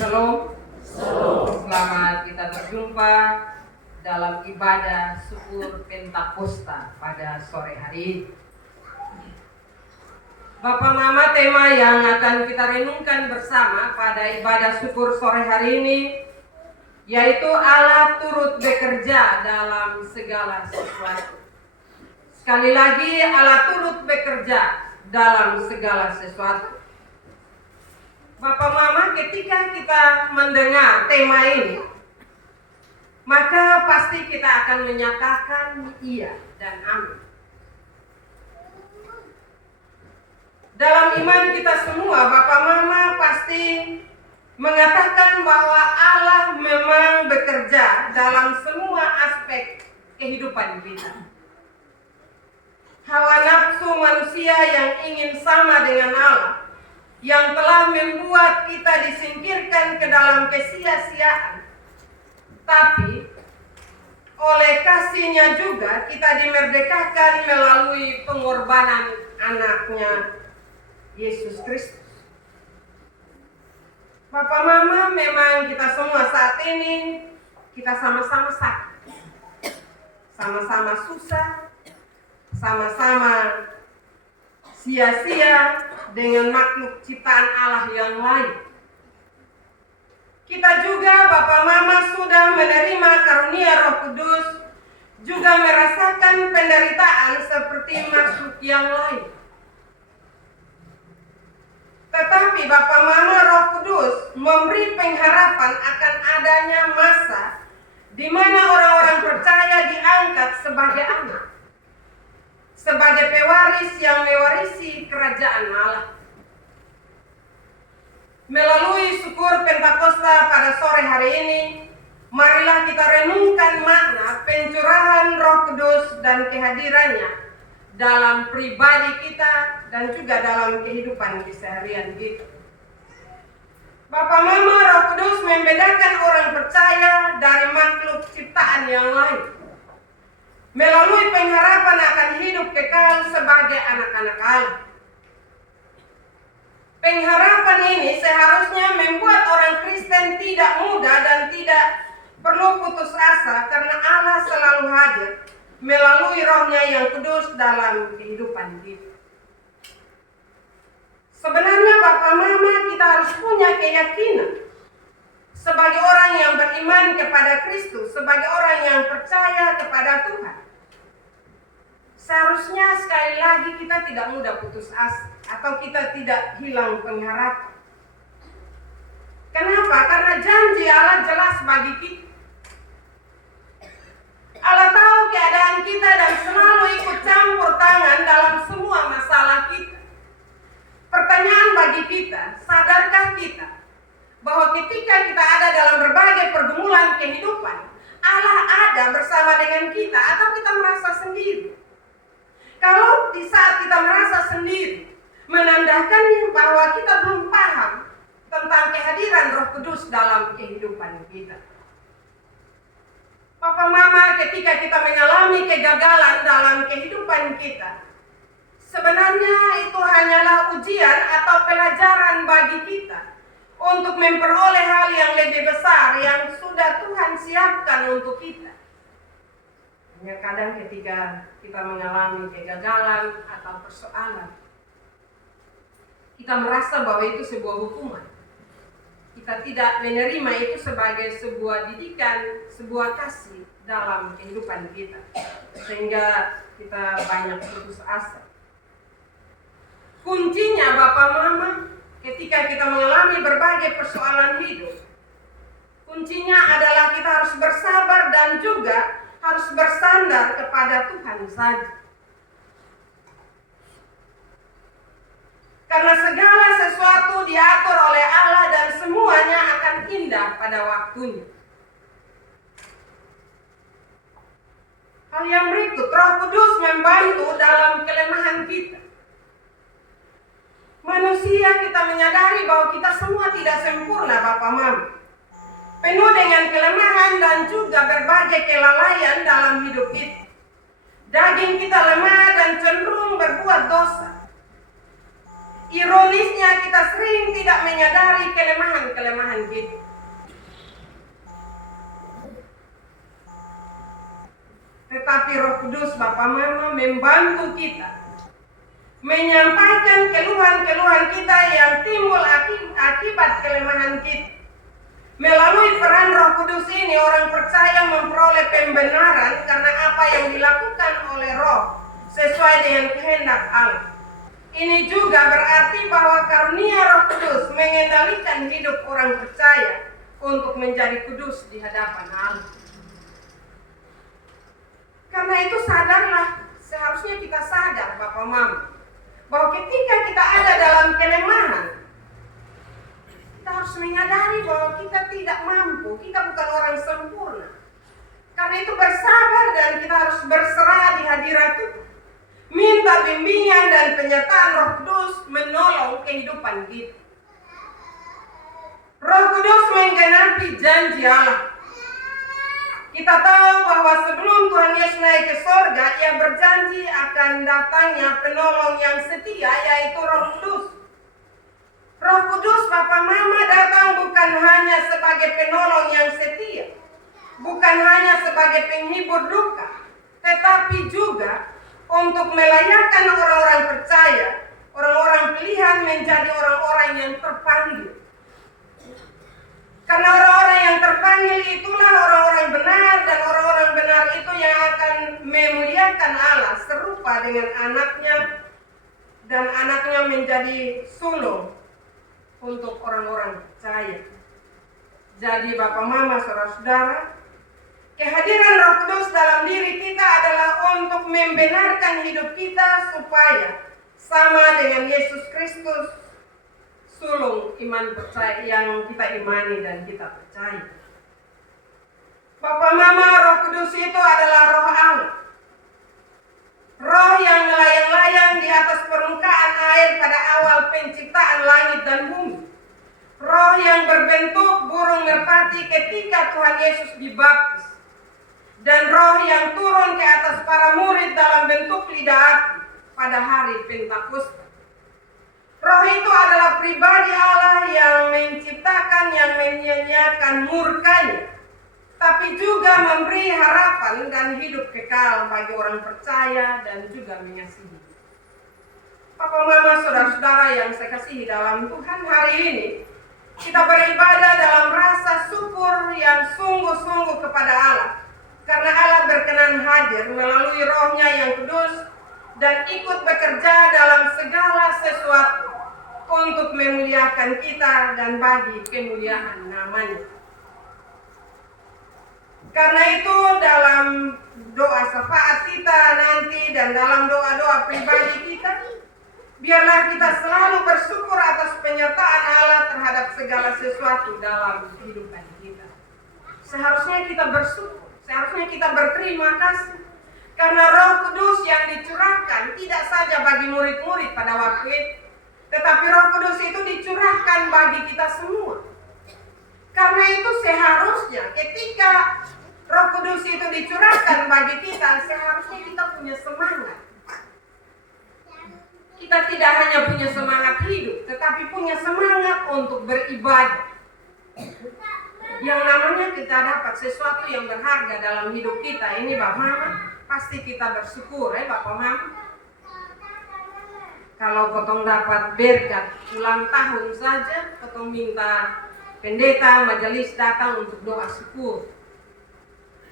Shalom. Selamat kita berjumpa dalam ibadah syukur Pentakosta pada sore hari ini. Bapak Mama, tema yang akan kita renungkan bersama pada ibadah syukur sore hari ini yaitu Allah turut bekerja dalam segala sesuatu. Sekali lagi, Allah turut bekerja dalam segala sesuatu. Bapak Mama, ketika kita mendengar tema ini, maka pasti kita akan menyatakan iya dan amin. Dalam iman kita semua, Bapak Mama pasti mengatakan bahwa Allah memang bekerja dalam semua aspek kehidupan kita. Hawa nafsu manusia yang ingin sama dengan Allah, yang telah membuat kita disingkirkan ke dalam kesia-siaan. Tapi oleh kasih-Nya juga kita dimerdekakan melalui pengorbanan anaknya Yesus Kristus. Bapak Mama, memang kita semua saat ini kita sama-sama sakit, sama-sama susah, sama-sama sia-sia dengan makhluk ciptaan Allah yang lain. Kita juga, Bapak Mama, sudah menerima karunia Roh Kudus, juga merasakan penderitaan seperti makhluk yang lain. Tetapi Bapak Mama, Roh Kudus memberi pengharapan akan adanya masa di mana orang-orang percaya diangkat sebagai anak, sebagai pewaris yang mewarisi kerajaan Allah. Melalui syukur Pentakosta pada sore hari ini, marilah kita renungkan makna pencurahan Roh Kudus dan kehadirannya dalam pribadi kita dan juga dalam kehidupan keseharian kita. Bapak Mama, Roh Kudus membedakan orang percaya dari makhluk ciptaan yang lain melalui pengharapan akan hidup kekal sebagai anak-anak Allah. Pengharapan ini seharusnya membuat orang Kristen tidak mudah dan tidak perlu putus asa karena Allah selalu hadir melalui Roh-Nya yang kudus dalam kehidupan kita. Sebenarnya Bapak Mama, kita harus punya keyakinan sebagai orang yang beriman kepada Kristus, sebagai orang yang percaya kepada Tuhan. Seharusnya sekali lagi kita tidak mudah putus asa atau kita tidak hilang pengharapan. Kenapa? Karena janji Allah jelas bagi kita. Allah tahu keadaan kita dan selalu ikut campur tangan dalam semua masalah kita. Pertanyaan bagi kita, sadarkah kita bahwa ketika kita ada dalam berbagai pergumulan kehidupan, Allah ada bersama dengan kita atau kita merasa sendiri? Kalau di saat kita merasa sendiri, menandakan bahwa kita belum paham tentang kehadiran Roh Kudus dalam kehidupan kita. Bapak Mama, ketika kita mengalami kegagalan dalam kehidupan kita, sebenarnya itu hanyalah ujian atau pelajaran bagi kita untuk memperoleh hal yang lebih besar yang sudah Tuhan siapkan untuk kita. Hanya kadang ketika kita mengalami kegagalan atau persoalan, kita merasa bahwa itu sebuah hukuman. Kita tidak menerima itu sebagai sebuah didikan, sebuah kasih dalam kehidupan kita, sehingga kita banyak putus asa. Kuncinya Bapak Mama, ketika kita mengalami berbagai persoalan hidup, kuncinya adalah kita harus bersabar dan juga harus bersandar kepada Tuhan saja. Karena segala sesuatu diatur oleh Allah dan semuanya akan indah pada waktunya. Hal yang berikut, Roh Kudus membantu dalam kelemahan kita. Manusia, kita menyadari bahwa kita semua tidak sempurna, Bapak Mama. Penuh dengan kelemahan dan juga berbagai kelalaian dalam hidup kita. Daging kita lemah dan cenderung berbuat dosa. Ironisnya kita sering tidak menyadari kelemahan-kelemahan kita. Tetapi Roh Kudus Bapa Mama membantu kita menyampaikan keluhan-keluhan kita yang timbul akibat kelemahan kita. Melalui peran Roh Kudus ini orang percaya memperoleh pembenaran karena apa yang dilakukan oleh Roh sesuai dengan kehendak Allah. Ini juga berarti bahwa karunia Roh Kudus mengendalikan hidup orang percaya untuk menjadi kudus di hadapan Allah. Karena itu sadarlah, seharusnya kita sadar Bapak Mama, bahwa ketika kita ada dalam kelemahan, kita harus menyadari bahwa kita tidak mampu, kita bukan orang sempurna. Karena itu bersabar dan kita harus berserah di hadirat Tuhan. Minta bimbingan dan penyertaan Roh Kudus menolong kehidupan kita. Roh Kudus menggenapi janji Allah. Kita tahu bahwa sebelum Tuhan Yesus naik ke sorga, Ia berjanji akan datangnya penolong yang setia, yaitu Roh Kudus. Roh Kudus Bapa Mama datang bukan hanya sebagai penolong yang setia, bukan hanya sebagai penghibur duka, tetapi juga untuk melayakkan orang-orang percaya, orang-orang pilihan menjadi orang-orang yang terpanggil. Karena orang-orang yang terpanggil itulah orang-orang benar, dan orang-orang benar itu yang akan memuliakan Allah serupa dengan anaknya, dan anaknya menjadi sulung untuk orang-orang percaya. Jadi Bapak Mama, saudara-saudara, kehadiran Roh Kudus dalam diri kita adalah untuk membenarkan hidup kita supaya sama dengan Yesus Kristus, sulung iman percaya yang kita imani dan kita percaya. Bapak Mama, Roh Kudus itu adalah Roh Allah. Roh yang melayang-layang di atas permukaan air pada awal penciptaan langit dan bumi. Roh yang berbentuk burung merpati ketika Tuhan Yesus dibaptis. Dan roh yang turun ke atas para murid dalam bentuk lidah api pada hari Pentakosta. Roh itu adalah pribadi Allah yang menciptakan, yang menyia-nyiakan murkanya, tapi juga memberi harapan dan hidup kekal bagi orang percaya dan juga mengasihi. Bapak Mama, saudara-saudara yang saya kasihi dalam Tuhan, hari ini kita beribadah dalam rasa syukur yang sungguh-sungguh kepada Allah, karena Allah berkenan hadir melalui Roh-Nya yang kudus dan ikut bekerja dalam segala sesuatu untuk memuliakan kita dan bagi kemuliaan namanya. Karena itu dalam doa syafaat kita nanti dan dalam doa-doa pribadi kita, biarlah kita selalu bersyukur atas penyertaan Allah terhadap segala sesuatu dalam kehidupan kita. Seharusnya kita bersyukur, seharusnya kita berterima kasih, karena Roh Kudus yang dicurahkan tidak saja bagi murid-murid pada waktu itu, tetapi Roh Kudus itu dicurahkan bagi kita semua. Karena itu seharusnya ketika Roh Kudus itu dicurahkan bagi kita, seharusnya kita punya semangat. Kita tidak hanya punya semangat hidup, tetapi punya semangat untuk beribadah. Yang namanya kita dapat sesuatu yang berharga dalam hidup kita ini, Bapak Mama, pasti kita bersyukur ya Bapak Mama. Kalau kotong dapat berkat ulang tahun saja, kotong minta pendeta majelis datang untuk doa syukur.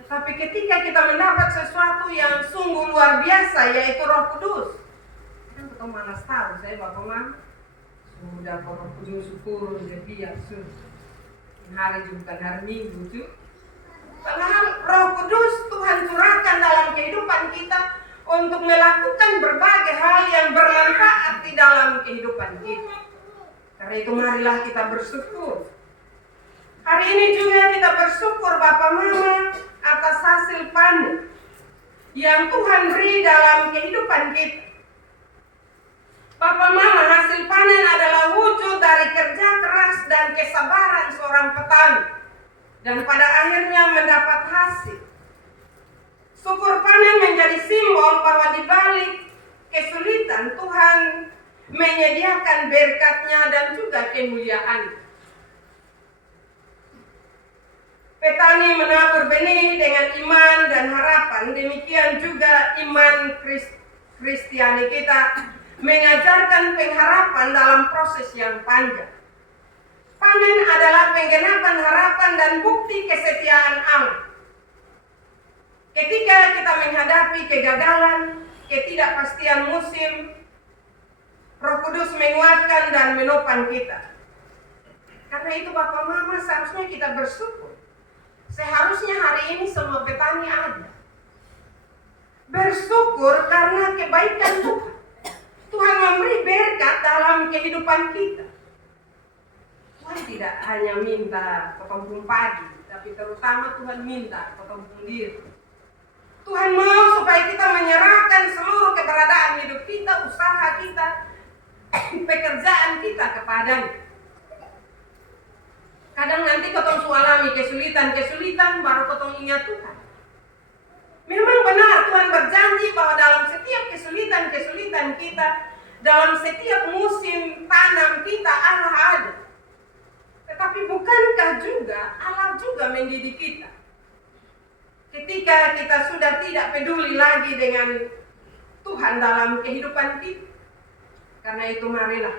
Tetapi ketika kita mendapat sesuatu yang sungguh luar biasa, yaitu Roh Kudus, kan kotong malas tahu saya Bapak Mama. Sudah Roh Kudus syukur, jadi ya sudah. Hari juga bukan hari Minggu juga. Padahal Roh Kudus Tuhan curahkan dalam kehidupan kita untuk melakukan berbagai hal yang bermanfaat di dalam kehidupan kita. Karena itu marilah kita bersyukur. Hari ini juga kita bersyukur Bapak Mama atas hasil panen yang Tuhan beri dalam kehidupan kita. Bapak Mama, hasil panen adalah wujud dari kerja keras dan kesabaran seorang petani, dan pada akhirnya mendapat hasil. Syukur panen menjadi simbol bahwa di balik kesulitan Tuhan menyediakan berkatnya dan juga kemuliaan. Petani menabur benih dengan iman dan harapan, demikian juga iman Kristiani kita mengajarkan pengharapan dalam proses yang panjang. Panen adalah penggenapan harapan dan bukti kesetiaan Allah. Ketika kita menghadapi kegagalan, ketidakpastian musim, Roh Kudus menguatkan dan menopang kita. Karena itu Bapak Mama seharusnya kita bersyukur. Seharusnya hari ini semua petani ada. Bersyukur karena kebaikan Tuhan. Tuhan memberi berkat dalam kehidupan kita. Tuhan tidak hanya minta potong padi, tapi terutama Tuhan minta potong diri. Tuhan mau supaya kita menyerahkan seluruh keberadaan hidup kita, usaha kita, pekerjaan kita kepadanya. Kadang nanti potong alami kesulitan baru potong ingat Tuhan. Memang benar Tuhan berjanji bahwa dalam setiap kesulitan kita, dalam setiap musim tanam kita Allah ada. Tetapi bukankah juga Allah juga mendidik kita? Ketika kita sudah tidak peduli lagi dengan Tuhan dalam kehidupan kita. Karena itu marilah,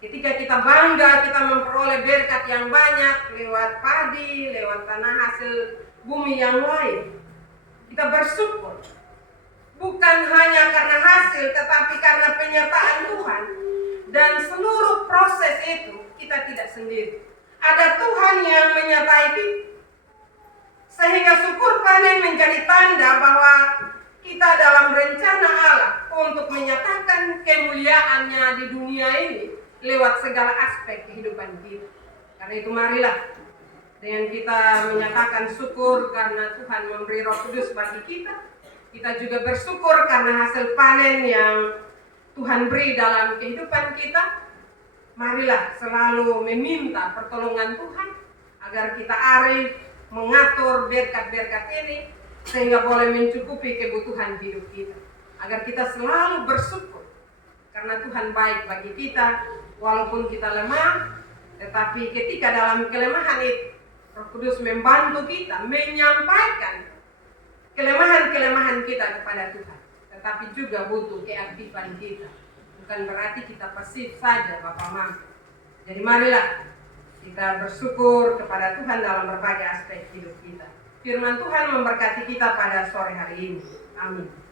ketika kita bangga kita memperoleh berkat yang banyak lewat padi, lewat tanah hasil bumi yang lain, kita bersyukur. Bukan hanya karena hasil, tetapi karena penyertaan Tuhan. Dan seluruh proses itu kita tidak sendiri. Ada Tuhan yang menyertai kita. Sehingga syukur panen menjadi tanda bahwa kita dalam rencana Allah untuk menyatakan kemuliaannya di dunia ini lewat segala aspek kehidupan kita. Karena itu marilah dengan kita menyatakan syukur karena Tuhan memberi Roh Kudus bagi kita. Kita juga bersyukur karena hasil panen yang Tuhan beri dalam kehidupan kita. Marilah selalu meminta pertolongan Tuhan agar kita arif mengatur berkat-berkat ini sehingga boleh mencukupi kebutuhan hidup kita. Agar kita selalu bersyukur karena Tuhan baik bagi kita walaupun kita lemah, tetapi ketika dalam kelemahan itu Roh Kudus membantu kita menyampaikan kelemahan-kelemahan kita kepada Tuhan. Tetapi juga butuh keaktifan kita. Bukan berarti kita pasif saja Bapak Mama. Jadi marilah kita bersyukur kepada Tuhan dalam berbagai aspek hidup kita. Firman Tuhan memberkati kita pada sore hari ini. Amin.